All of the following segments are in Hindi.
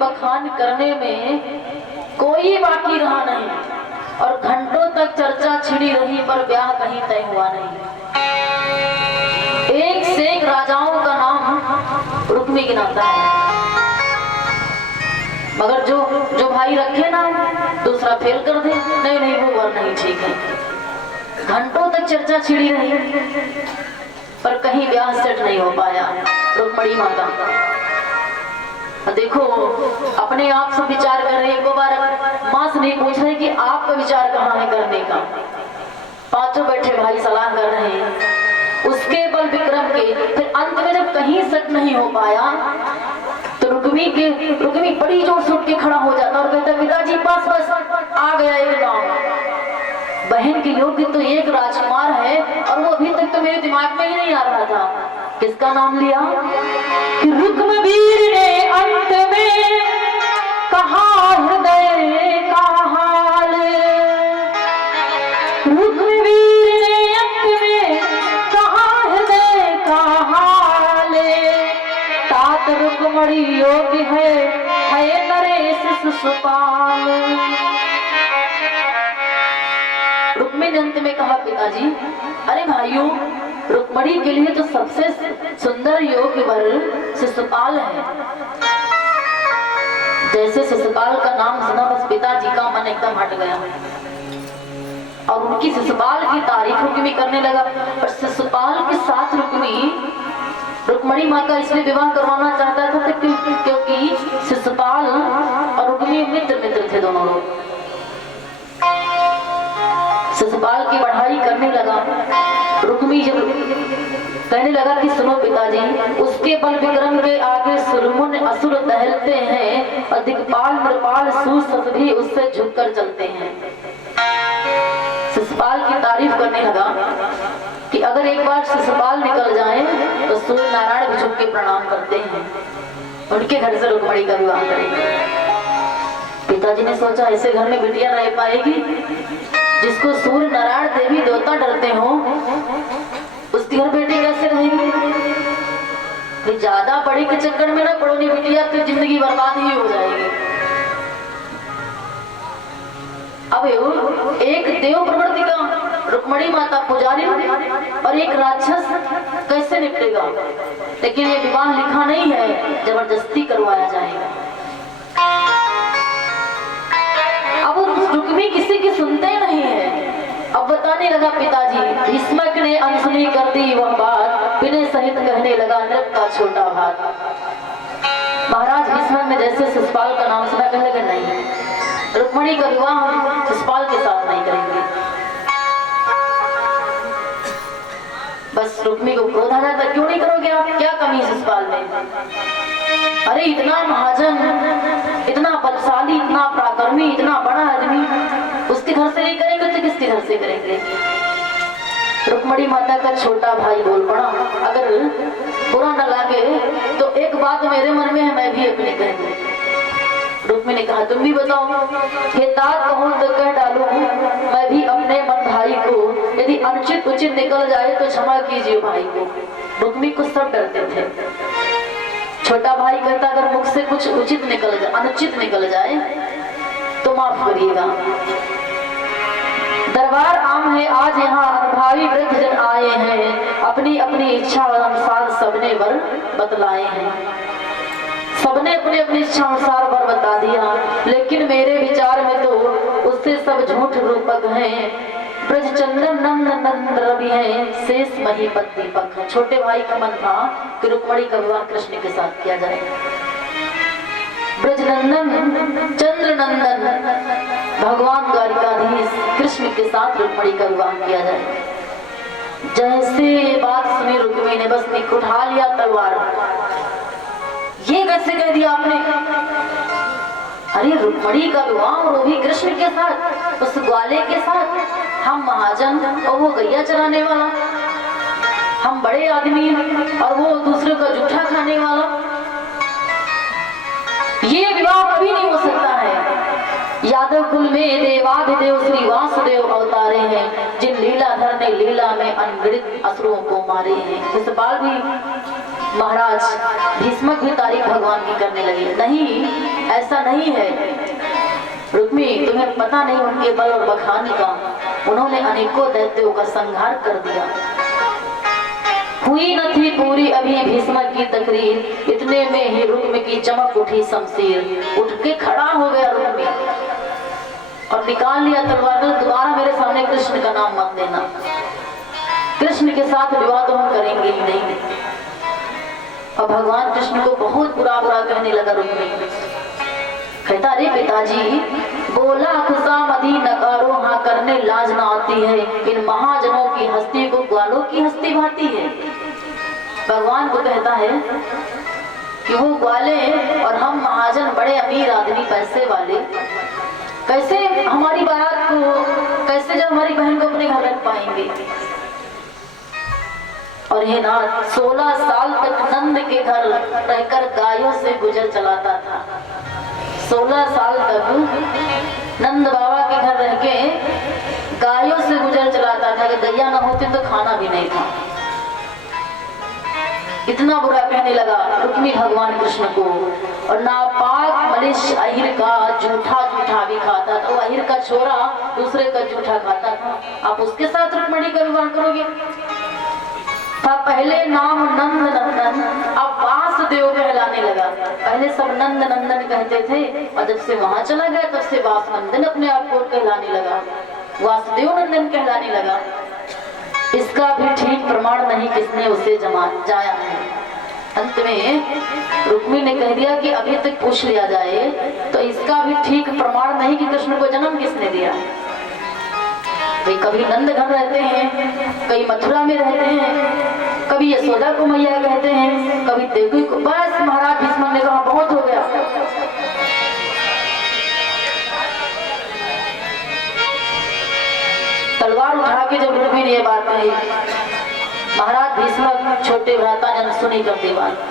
बखान करने में कोई बाकी रहा नहीं और घंटों तक चर्चा छिड़ी रही पर ब्याह कहीं तय हुआ नहीं। एक से एक राजाओं का नाम रुक्मी गिनाता है, मगर जो भाई रखे ना दूसरा फेल कर दे, नहीं वो वर नहीं ठीक है। घंटों तक चर्चा छिड़ी रही पर कहीं ब्याह सेट नहीं हो पाया। रुक्मणी माता देखो अपने आप से विचार कर रहे, एक बार माँ से नहीं पूछ रहे कि आपका विचार कहाँ है करने का। पांचों बैठे भाई सलाह कर रहे हैं। उसके बल विक्रम के फिर अंत में जब कहीं सेट नहीं हो पाया तो रुक्मी बड़ी जोर से उठ के खड़ा हो जाता और कहता पिताजी बस आ गया एक नाम। बहन के योग्य तो एक राजकुमार है और वो अभी तक तो मेरे दिमाग में ही नहीं आ रहा था। किसका नाम लिया कि रुक्मवीर ने अंत में कहा हृदय का हाल। रुक्मवीर ने अंत में कहा हृदय का हाल। तात रुक्मणी योग्य है नरेश शिशुपाल। रुक्मिणी अंत में कहा पिताजी अरे भाइयों रुक्मणी के लिए तो सबसे सुंदर योग्य वर शिशुपाल है। जैसे शिशुपाल का नाम सुना बस पिताजी का मन एकदम हट गया और उनकी शिशुपाल की तारीफ रुक्मी करने लगा। पर शिशुपाल के साथ रुक्मणी माँ का इसलिए विवाह करवाना चाहता था क्योंकि शिशुपाल और रुक्मी मित्र थे दोनों लोग। शिशुपाल की बढ़ाई करने लगा। रुक्मी जब कहने लगा कि सुनो पिताजी उसके बल विक्रम के आगे सुरमुन असुर टहलते हैं और दिक्पाल नृपाल सुसस भी उससे झुककर चलते हैं। शिशुपाल की तारीफ करने लगा कि अगर एक बार शिशुपाल निकल जाए तो सूर्य नारायण भी झुक के प्रणाम करते हैं। उनके घर से रुक्मणी का विवाह करेंगे। पिताजी ने सोचा ऐसे घर में बिटिया रह पाएगी जिसको सूर्य नारायण देवी देवता डरते हो, उसकी घर बेटी कैसे रहेगी। ज्यादा बड़ी के चक्कर में ना पड़ोनी बिटिया तो जिंदगी बर्बाद ही हो जाएगी। अब एक देव प्रवृत्ति का रुक्मणी माता पुजारी और एक राक्षस कैसे निपटेगा। लेकिन ये विवाह लिखा नहीं है, जबरदस्ती करवाया जाएगा। अब रुक्मी किसी की सुनते नहीं है। अब बताने लगा पिताजी भीष्मक ने अनसुनी कर दी वह बात, विनय सहित कहने लगा नृप का छोटा भात। महाराज भीष्मक ने जैसे शिशुपाल का नाम सुना कहने लगे नहीं रुक्मणी का विवाह शिशुपाल के साथ नहीं करेंगे। बस रुक्मी को क्रोध आ जाता क्यों नहीं करोगे आप, क्या कमी शिशुपाल में। अरे इतना महाजन इतना बलशाली इतना पराक्रमी इतना बड़ा आदमी उसके घर से नहीं करेंगे तो किसके घर से करेंगे। रुक्मणी माता का छोटा भाई बोल पड़ा अगर बुरा न लगे तो एक बात मेरे मन में है मैं भी अपने कहेंगे। रुक्मी ने कहा तुम भी बताओ। हे तात कहूं तो कह डालूं मैं भी अपने मन भाई को, यदि अनुचित उचित निकल जाए तो क्षमा कीजिए भाई को। रुक्मी को सब डरते थे। छोटा भाई कहता अगर मुख से कुछ उचित निकल जाए अनुचित निकल जाए तो माफ करिएगा। दरबार आम है आज यहाँ अनुभवी वृद्ध जन आए हैं, अपनी अपनी इच्छा अनुसार सबने वर बतलाए हैं। सबने अपनी अपनी इच्छा अनुसार वर बता दिया, लेकिन मेरे विचार में तो उससे सब झूठ रूपक हैं। ब्रज चंदन नंद नंद रवि है शेष महीपत दीपक। छोटे भाई का मन था कि रुक्मणी का विवाह कृष्ण के साथ किया जाए। ब्रज नंदन चंद्र नंदन भगवान द्वारिकाधीश कृष्ण के साथ रुक्मणी का विवाह किया जाए। जैसे बात सुनी रुक्मी ने बस निक उठा लिया तलवार। ये कैसे कह दिया आपने। अरे रुक्मणी का विवाह और वो भी कृष्ण के साथ, उस ग्वाले के साथ। हम महाजन और वो गैया चराने वाला, हम बड़े आदमी और वो दूसरे का जूठा खाने वाला। ये विवाह कभी नहीं हो सकता है। यादव कुल में देवाधिदेव श्री वासुदेव अवतारे हैं, जिन लीलाधर ने लीला में अनगिनत असुरों को मारे हैं। शिशुपाल भी महाराज भीष्मक भी तारीफ भगवान की करने लगे। नहीं ऐसा नहीं है। रुक्मी, तुम्हें पता नहीं उनके बल और बखान का, उन्होंने अनेकों दैत्यों का संहार कर दिया। हुई न थी पूरी अभी भीष्म की तकरीर, इतने में ही रुक्म की चमक उठी शमशीर। उठ के खड़ा हो गया रुक्मी और निकाल लिया तलवार। दोबारा मेरे सामने कृष्ण का नाम मत लेना, कृष्ण के साथ विवाह तो हम करेंगे ही नहीं। और भगवान कृष्ण को बहुत बुरा बुरा कहने लगा रुक्मी। कहता, अरे पिताजी, बोला खुशामदी नकारो हाँ करने लाज ना आती है, इन महाजनों की हस्ती को ग्वालों की हस्ती भाती है। भगवान को कहता है कि वो ग्वाले और हम महाजन बड़े अमीर आदमी पैसे वाले, कैसे हमारी बारात को, कैसे जब हमारी बहन को अपने घर रख पाएंगे। और ये नाथ 16 साल तक नंद के घर रहकर गायों से गुजर चलाता था। 16 साल तक नंद बाबा के घर रह के गायों से गुजर चलाता था। अगर गैया ना होती तो खाना भी नहीं था। इतना बुरा कहने लगा रुक्मी भगवान कृष्ण को। और नापाक मलिश अहिर का जूठा जूठा भी खाता था। वो अहिर का छोरा दूसरे का जूठा खाता था, आप उसके साथ रुक्मिणी का विवाह करोगे। था पहले नाम नंद नंदन, अब वासुदेव कहलाने लगा। पहले सब नंद नंदन कहते थे और जब से वहां चला गया तब से वासुनंदन अपने आप को कहलाने लगा, वासुदेव नंदन कहलाने लगा। इसका भी ठीक प्रमाण नहीं किसने उसे जाया है। अंत में रुक्मी ने कह दिया कि अभी तक पूछ लिया जाए तो इसका भी ठीक प्रमाण नहीं कि कृष्ण को जन्म किसने दिया। वे कभी नंद घर रहते हैं, कभी मथुरा में रहते हैं, कभी यशोदा को मैया कहते हैं, कभी देवी को। बस महाराज भीष्म ने कहा बहुत हो गया। तलवार उठा के जब रुक्मी ने ये बात कही, महाराज भीष्म छोटे भ्राता ने सुनी करती बात।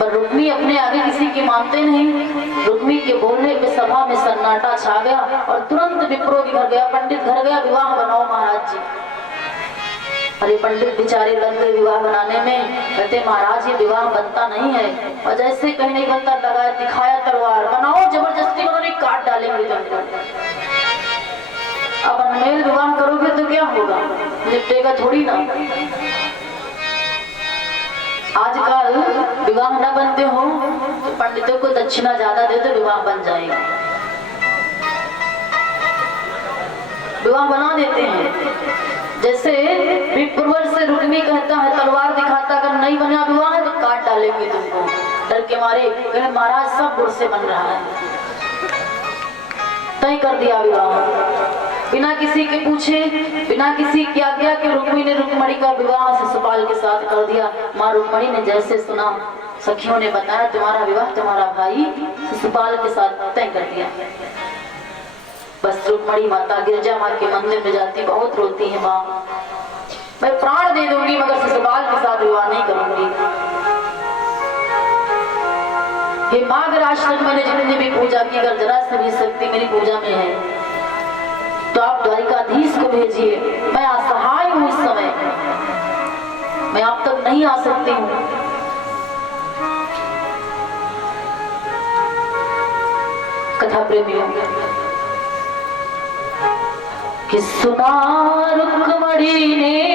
पर रुक्मी अपने आगे किसी की मानते नहीं। रुक्मी के बोलने पे सभा में सन्नाटा छा गया और तुरंत विप्रो के घर गया, पंडित घर गया, विवाह बनाओ महाराज जी। अरे पंडित बेचारे लग गए विवाह बनाने में। कहते महाराज ये विवाह बनता नहीं है। और जैसे कहीं नहीं बनता लगा दिखाया तलवार, बनाओ जबरदस्ती बनाओ, काट डालेंगे तुमको। अब अनमेल विवाह करोगे तो क्या होगा, निपटेगा थोड़ी ना। आजकल विवाह न बनते हो तो पंडितों को दक्षिणा ज्यादा दे तो विवाह बन जाएगा। विवाह बना देते हैं। जैसे विप्र से रुक्मी कहता है, तलवार दिखाता, अगर नहीं बना विवाह तो काट डालेंगे तुमको। डर के मारे कहे महाराज सब गुड़ से बन रहा है। तय कर दिया विवाह बिना किसी के पूछे, बिना किसी की आज्ञा के। रुक्मी ने रुक्मणी का विवाह शिशुपाल के साथ कर दिया। माँ रुक्मणी ने जैसे सुना, सखियों ने बताया तुम्हारा विवाह तुम्हारा भाई शिशुपाल के साथ तय कर दिया। बस रुक्मणी माता गिरजा माँ के मंदिर में जाती, बहुत रोती है, माँ मैं प्राण दे दूंगी मगर शिशुपाल के साथ विवाह नहीं करूंगी। ये माँ अगर आज तक मैंने जितनी भी पूजा की, अगर जरा से भी शक्ति मेरी पूजा में है तो आप द्वारिकाधीश को भेजिए। मैं असहाय हूं इस समय, मैं आप तक नहीं आ सकती हूँ। कथा प्रेमियों कि सुना रुक्मणी ने